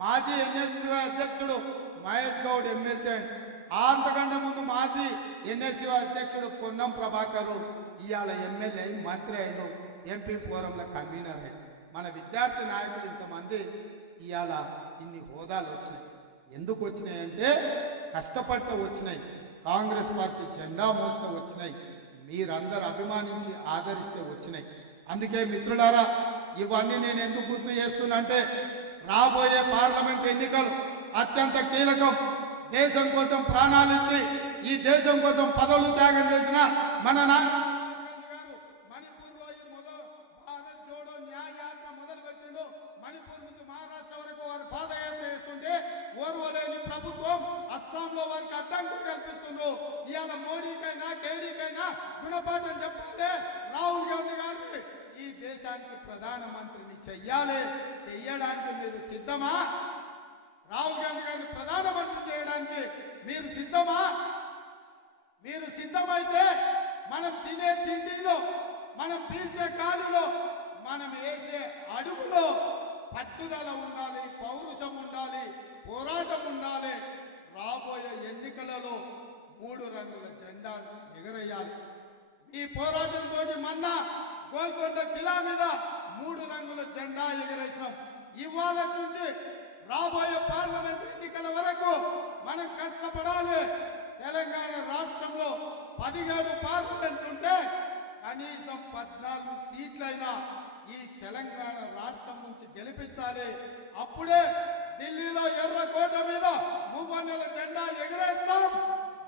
మాజీ ఎన్ఎస్యు అధ్యక్షుడు మహేష్ గౌడ్ ఎమ్మెల్సీ అయింది. అంతకంటే ముందు మాజీ ఎన్ఎస్యు అధ్యక్షుడు పొన్నం ప్రభాకర్ ఇవాళ ఎమ్మెల్యే అయి మంత్రి అయిండు, ఎంపీ ఫోరంల కన్వీనర్ అయింది. మన విద్యార్థి నాయకులు ఇంతమంది ఇవాళ ఇన్ని హోదాలు వచ్చినాయి. ఎందుకు వచ్చినాయంటే కష్టపడితే వచ్చినాయి, కాంగ్రెస్ పార్టీ జెండా మోస్తే వచ్చినాయి, మీరందరూ అభిమానించి ఆదరిస్తే వచ్చినాయి. అందుకే మిత్రులారా, ఇవన్నీ నేను ఎందుకు గుర్తు చేస్తున్నా అంటే రాబోయే పార్లమెంట్ ఎన్నికలు అత్యంత కీలకం. దేశం కోసం ప్రాణాలు ఇచ్చి ఈ దేశం కోసం పదవులు త్యాగం చేసిన మన నాయకుడు గారు మణిపూర్లో ఈ భారత్ జోడో న్యాయ యాత్ర మొదలు పెట్టిండు. మణిపూర్ నుంచి మహారాష్ట్ర వరకు వారు పాదయాత్ర చేస్తుంటే ఓర్వలేని ప్రభుత్వం అస్సాంలో వారికి అడ్డంకులు కల్పిస్తుండ్రు. ఇవాళ మోడీకైనా కేడీకైనా గుణపాఠం చెప్పాలి. రాహుల్ గాంధీ గారిని ఈ దేశానికి ప్రధానమంత్రిని చెయ్యాలి. చెయ్యడానికి మీరు సిద్ధమా? రాహుల్ గాంధీ గారిని ప్రధానమంత్రి చేయడానికి మీరు సిద్ధమా? మీరు సిద్ధమైతే మనం తినే తిండిలో, మనం పీల్చే గాలిలో, మనం వేసే అడుగులో పట్టుదల ఉండాలి, పౌరుషం ఉండాలి, పోరాటం ఉండాలి. రాబోయే ఎన్నికలలో 3 రంగుల జెండాను ఎగరేయాలి. ఈ పోరాటంతో మొన్న గోల్కొండ కిలా మీద 3 రంగుల జెండా ఎగరేసినాం. ఇవాళ నుంచి రాబోయే పార్లమెంట్ ఎన్నికల వరకు మనం కష్టపడాలి. తెలంగాణ రాష్ట్రంలో 17 పార్లమెంట్ ఉంటే కనీసం 14 సీట్లైనా ఈ తెలంగాణ రాష్ట్రం నుంచి గెలిపించాలి. అప్పుడే ఢిల్లీలో ఎర్రకోట మీద 3 జెండా ఎగరేస్తాం.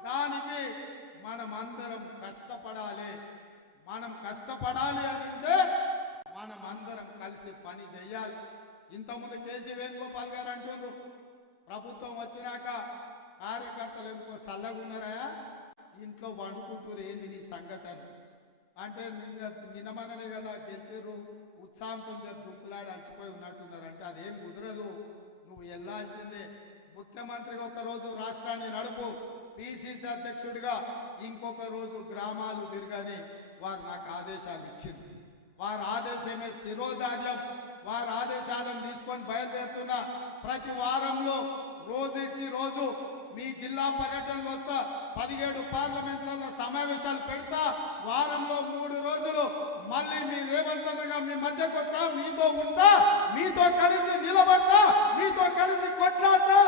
దానికి మనమందరం కష్టపడాలి. మనం కష్టపడాలి అంటే మనమందరం కలిసి పని చేయాలి. ఇంతకుముందు కేసీ వేణుగోపాల్ గారు అంటుండ్రు, ప్రభుత్వం వచ్చినాక కార్యకర్తలు ఎందుకో చల్లగున్నారా, ఇంట్లో వండుకుంటూరు, ఏంది నీ సంగతి అంటే నిన్నమననే కదా గెలిచిర్రు, ఉత్సాహంతో దుక్కులాడి అలసిపోయి ఉన్నట్టున్నారు. అంటే అదేం కుదరదు, నువ్వు వెళ్లాల్సిందే. ముఖ్యమంత్రిగా ఒకరోజు రాష్ట్రాన్ని నడుపు, పిసిసి అధ్యక్షుడిగా ఇంకొక రోజు గ్రామాలు తిరగని వారు నాకు ఆదేశాలు ఇచ్చింది. వారి ఆదేశమే శిరోధార్యం. వారి ఆదేశాలను తీసుకొని బయలుదేరుతున్న ప్రతి వారంలో రోజు రోజు మీ జిల్లా పర్యటనలు వస్తా, 17 పార్లమెంట్లలో సమావేశాలు పెడతా, వారంలో 3 రోజులు మళ్ళీ మీ రేవంత్ అన్నగా మీ మధ్యకు వస్తా, మీతో ఉంటా, మీతో కలిసి నిలబడతా, మీతో కలిసి కొట్లాడతా.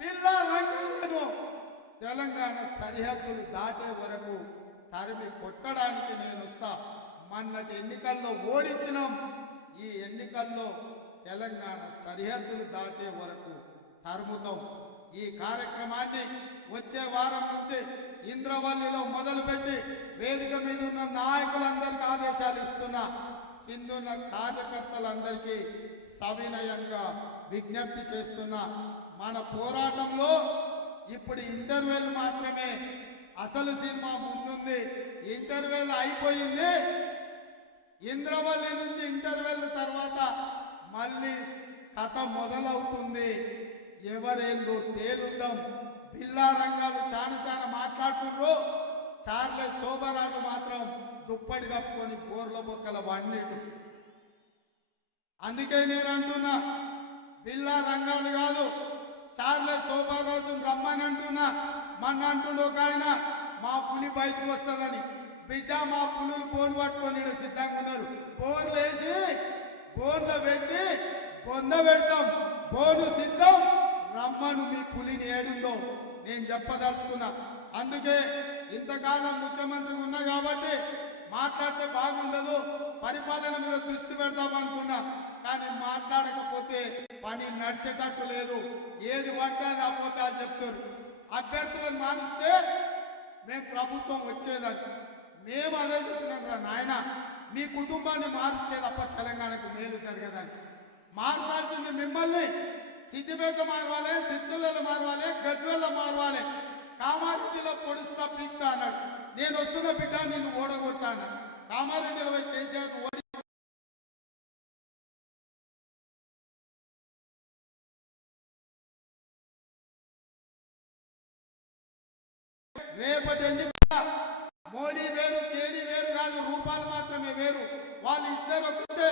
బిల్లా రంగాలను తెలంగాణ సరిహద్దులు దాటే వరకు తరిమి కొట్టడానికి నేను వస్తా. మొన్నటి ఎన్నికల్లో ఓడించినాం. ఈ ఎన్నికల్లో తెలంగాణ సరిహద్దులు దాటే వరకు తరుముతాం. ఈ కార్యక్రమాన్ని వచ్చే వారం నుంచి ఇంద్రవల్లిలో మొదలుపెట్టి వేదిక మీద ఉన్న నాయకులందరికీ ఆదేశాలు ఇస్తున్నా. కిందున్న కార్యకర్తలందరికీ సవినయంగా విజ్ఞప్తి చేస్తున్నా, మన పోరాటంలో ఇప్పుడు ఇంటర్వెల్ మాత్రమే, అసలు సినిమా ముందుంది. ఇంటర్వెల్ అయిపోయింది. ఇంద్రవల్లి నుంచి ఇంటర్వెల్ తర్వాత మళ్ళీ కథ మొదలవుతుంది. ఎవరేందో తేలుద్దాం. బిల్లా రంగాలు చాలా మాట్లాడుతుండ్రు. చార్లెస్ శోభరాజు మాత్రం దుప్పటి కప్పుకొని బోర్ల బొక్కల వండిడు. అందుకే నేను అంటున్నా, బిల్లా రంగాలు కాదు, చార్లెస్ శోభరాజును రమ్మని అంటున్నా. మొన్న అంటుండు ఒక ఆయన, మా పులి బయటకు వస్తుందని. బిడ్డ, మా పులులు బోన్ పట్టుకొని సిద్ధంగా ఉన్నారు. బోన్లు వేసి బోన్లో పెట్టి బొంద పెడతాం. బోను సిద్ధం, రమ్మను మీ పులిని ఏడుందో నేను చెప్పదలుచుకున్నా. అందుకే ఇంతకాలం ముఖ్యమంత్రి ఉన్నా కాబట్టి మాట్లాడితే బాగుండదు, పరిపాలన మీద దృష్టి పెడతామనుకున్నా. కానీ మాట్లాడకపోతే పని నడిచేటట్టు లేదు. ఏది పడితే అది అబద్ధాలు చెప్తారు. అభ్యర్థులను మారిస్తే మేము ప్రభుత్వం వచ్చేదని మేము అదే చెప్పినాం. రా నాయన, మీ కుటుంబాన్ని మారిస్తే తప్ప తెలంగాణకు మేలు జరగదని. మార్చాల్సింది మిమ్మల్ని. సిద్దిపేట మారవాలి, సిరిసిల్లలో మారవాలి, గజ్వెల్లో మారవాలి. కామారెడ్డిలో పొడుస్తా పీక్తా అన్నాడు. నేను వస్తున్న బిడ్డ నిన్ను ఓడగొడతా అన్నాడు. కామారెడ్డిలో పోయి కేసీఆర్ ఓడి రేపటి ఎన్నిక మోడీ వేరు, కేడీ వేరు కాదు, రూపాలు మాత్రమే వేరు. వాళ్ళు ఇద్దరు ఒకటే.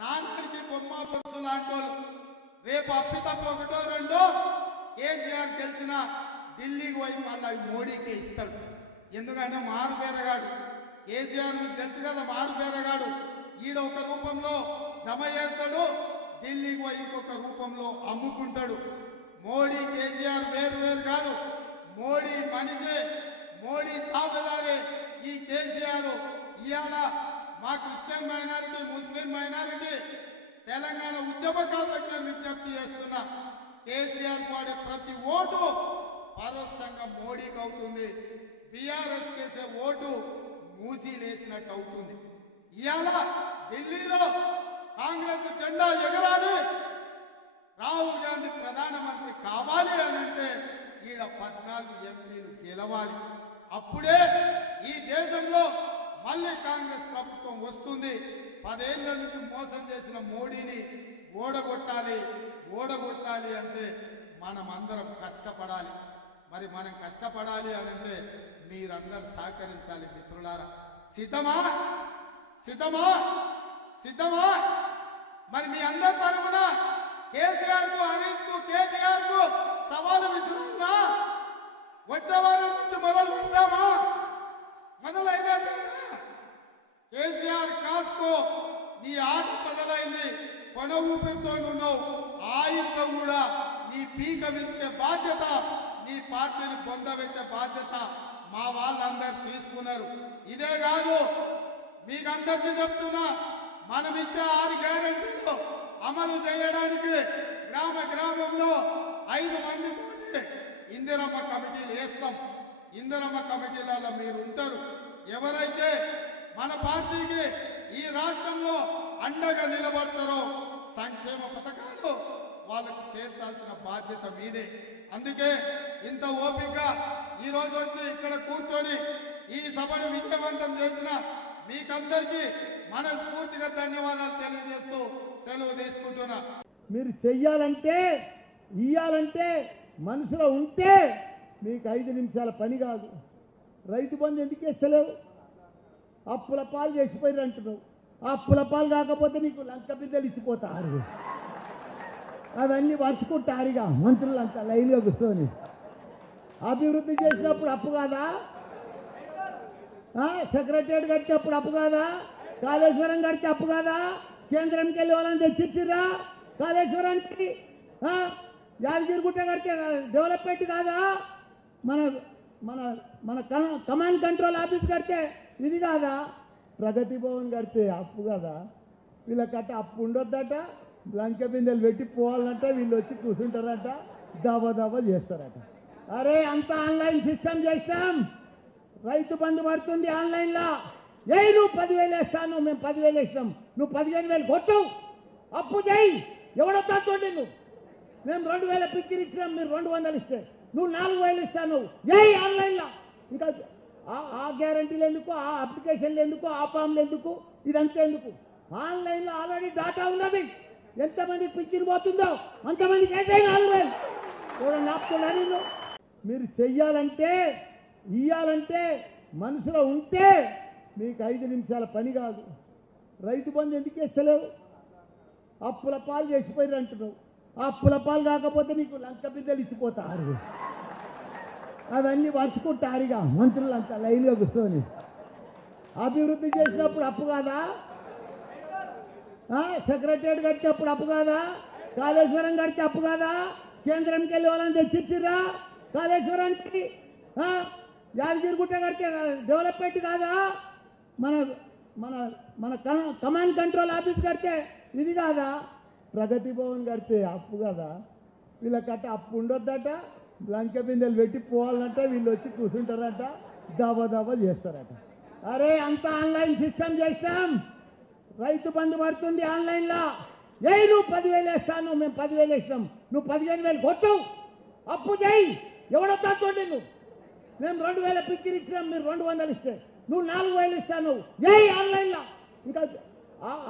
నాన్నకి బొమ్మ బొరుసు లాంటి వాళ్ళు. రేపు అప్పితప్ప ఒకటో రెండో కేసీఆర్ గెలిచిన ఢిల్లీకి పోయి మళ్ళీ అవి మోడీకే ఇస్తాడు. ఎందుకంటే మారు పేరగాడు కేసీఆర్ తెలుసు కదా, మారు పేరగాడు. ఈడ ఒక రూపంలో జమ చేస్తాడు, ఢిల్లీకి పోయి ఇంకొక రూపంలో అమ్ముకుంటాడు. మోడీ కేసీఆర్ వేరు వేరు కాదు, మోడీ మనిషే, మోడీ తాబేదారే ఈ కేసీఆర్. ఇవాళ మా క్రిస్టియన్ మైనారిటీ, ముస్లిం మైనారిటీ, తెలంగాణ ఉద్యమకారులకు నేను విజ్ఞప్తి చేస్తున్నా, కేసీఆర్ పాడే ప్రతి ఓటు పరోక్షంగా మోడీకి అవుతుంది, బీఆర్ఎస్ చేసే ఓటు మూసీలేసినట్టు అవుతుంది. ఇవాళ ఢిల్లీలో కాంగ్రెస్ జెండా ఎగరాలి, రాహుల్ గాంధీ ప్రధానమంత్రి కావాలి అని అంటే ఈడ 14 ఎంపీలు గెలవాలి. అప్పుడే ఈ దేశంలో మళ్ళీ కాంగ్రెస్ ప్రభుత్వం వస్తుంది. 10 ఏళ్ల నుంచి మోసం చేసిన మోడీని ఓడగొట్టాలి. ఓడగొట్టాలి అంటే మనం అందరం కష్టపడాలి. మరి మనం కష్టపడాలి అని అంటే మీరందరూ సహకరించాలి. మిత్రులారా, సిద్ధమా సిద్ధమా సిద్ధమా? మరి మీ అందరి తరఫున కేసీఆర్ కు, హరీష్ కు, కేటీఆర్ కు సవాలు విసురున్నా? వచ్చే వారం నుంచి మొదలు పెడతామా? మొదలైనా కేసీఆర్ కాస్కో నీ ఆట మొదలైంది, కొన ఊపిరితో ఉన్నావు. ఆయుధం కూడా నీ పీక విసికే బాధ్యత, నీ పార్టీని పొందబెట్టే బాధ్యత మా వాళ్ళందరూ తీసుకున్నారు. ఇదే కాదు, మీకందరికీ చెప్తున్నా, మనం ఇచ్చే 6 గ్యారెంటీలు అమలు చేయడానికి గ్రామ గ్రామంలో 5 మందితోటి ఇందిరమ్మ కమిటీలు వేస్తాం. ఇందిరమ్మ కమిటీలలో మీరు ఉంటారు. ఎవరైతే మన పార్టీకి ఈ రాష్ట్రంలో అండగా నిలబడతారో సంక్షేమ పథకాలు వాళ్ళకు చేర్చాల్సిన బాధ్యత మీదే. అందుకే ఇంత ఓపిక ఈ రోజు వచ్చి ఇక్కడ కూర్చొని ఈ సభను విజయవంతం చేసిన మీకందరికీ మనస్ఫూర్తిగా ధన్యవాదాలు తెలియజేస్తూ సెలవు తీసుకుంటున్నా. మీరు చెయ్యాలంటే, ఇయ్యాలంటే మనసులో ఉంటే మీకు 5 నిమిషాల పని కాదు. రైతు బంధు ఎందుకు ఇస్తలేవు? అప్పుల పాలు చేసిపోయారు అంటున్నావు. అప్పుల పాలు కాకపోతే నీకు లంక బిడ్డలు ఇచ్చిపోతారు. అవన్నీ పంచుకుంటారుగా మంత్రులంతా లైన్గా కూర్చొని. అభివృద్ధి చేసినప్పుడు అప్పు కాదా? సెక్రటరియట్ కట్టినప్పుడు అప్పు కాదా? కాళేశ్వరం కడితే అప్పు కాదా? కేంద్రంకి వెళ్ళి వాళ్ళని తెచ్చిచ్చిర్రా కాళేశ్వరానికి? యాదగిరిగుట్ట కడితే డెవలప్మెంట్ కాదా? మన మన మన కమాండ్ కంట్రోల్ ఆఫీస్ కడితే ఇది కాదా? ప్రగతి భవన్ కడితే అప్పు కదా? వీళ్ళకట్ట అప్పు ఉండొద్దట, లంక బిందెలు పెట్టి పోవాలంటే వీళ్ళు వచ్చి కూర్చుంటారట, దబా చేస్తారట. అరే అంతా ఆన్లైన్ సిస్టమ్ చేస్తాం, రైతు బంధు పడుతుంది ఆన్లైన్లో. నువ్వు 10,000 వేస్తాను, మేము 10,000 వేసినాం, నువ్వు 15,000 కొట్టు, అప్పు చేయి, ఎవడొద్దా చూడండి. మేము 2,000 పిక్చర్ ఇచ్చినాం, మీరు 200 ఇస్తే నువ్వు 4,000 ఇస్తాను, ఆన్లైన్లో. ఇంకా ఆ గ్యారంటీలు ఎందుకు, ఆ అప్లికేషన్లు ఎందుకు, ఆ ఫామ్లు ఎందుకు, ఇదంతా ఎందుకు? ఆన్లైన్లో ఆల్రెడీ డాటా ఉన్నది. ఎంతమంది పిక్చర్ పోతుందో అంతమందికి వేసాయి 4,000. ఎవరన్నా ఆపుతున్నారు? మీరు చెయ్యాలంటే, ఇయ్యాలంటే మనసులో ఉంటే మీకు 5 నిమిషాల పని కాదు. రైతు బంధు ఎందుకు ఇస్తలేవు? అప్పుల పాలు చేసిపోయారు అంటున్నావు. అప్పుల పాలు కాకపోతే నీకు లంక బిడ్డలు ఇచ్చిపోతారు. అవన్నీ పంచుకుంటారుగా మంత్రులంతా లైన్గా కూర్చొని. అభివృద్ధి చేసినప్పుడు అప్పు కాదా? సెక్రటరియట్ కట్టినప్పుడు అప్పు కాదా? కాళేశ్వరం కడితే అప్పు కాదా? కేంద్రంకి వెళ్ళి వాళ్ళని తెచ్చిచ్చిర్రా కాళేశ్వరానికి? యాదగిరిగుట్ట కడితే డెవలప్మెంట్ కాదా? మన మన మన కమాండ్ కంట్రోల్ ఆఫీస్ కడితే ఇది కాదా? ప్రగతి భవన్ కడితే అప్పు కదా? వీళ్ళకట్ట అప్పు ఉండొద్దట, లంక బిందెలు పెట్టి పోవాలంటే వీళ్ళు వచ్చి కూర్చుంటారట, దబా చేస్తారట. అరే అంతా ఆన్లైన్ సిస్టమ్ చేస్తాం, రైతు బంధు పడుతుంది ఆన్లైన్లో. నువ్వు 10,000 వేస్తాను, మేము 10,000 వేసినాం, నువ్వు 15,000 కొట్టు, అప్పు చేయి, ఎవడొద్దా చూడండి. మేము 2,000 పిక్చర్ ఇచ్చినాం, మీరు 200 ఇస్తే నువ్వు 4,000 ఇస్తాను, ఆన్లైన్లో. ఇంకా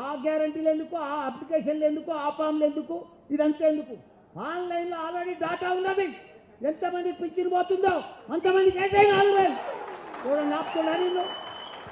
ఆ గ్యారంటీలు ఎందుకు, ఆ అప్లికేషన్లు ఎందుకు, ఆ ఫామ్లు ఎందుకు, ఇదంతా ఎందుకు? ఆన్లైన్లో ఆల్రెడీ డాటా ఉన్నది. ఎంతమంది పిక్చర్ పోతుందో అంతమందికి వేసాయి 4,000. ఎవరన్నా ఆపుతున్నారు?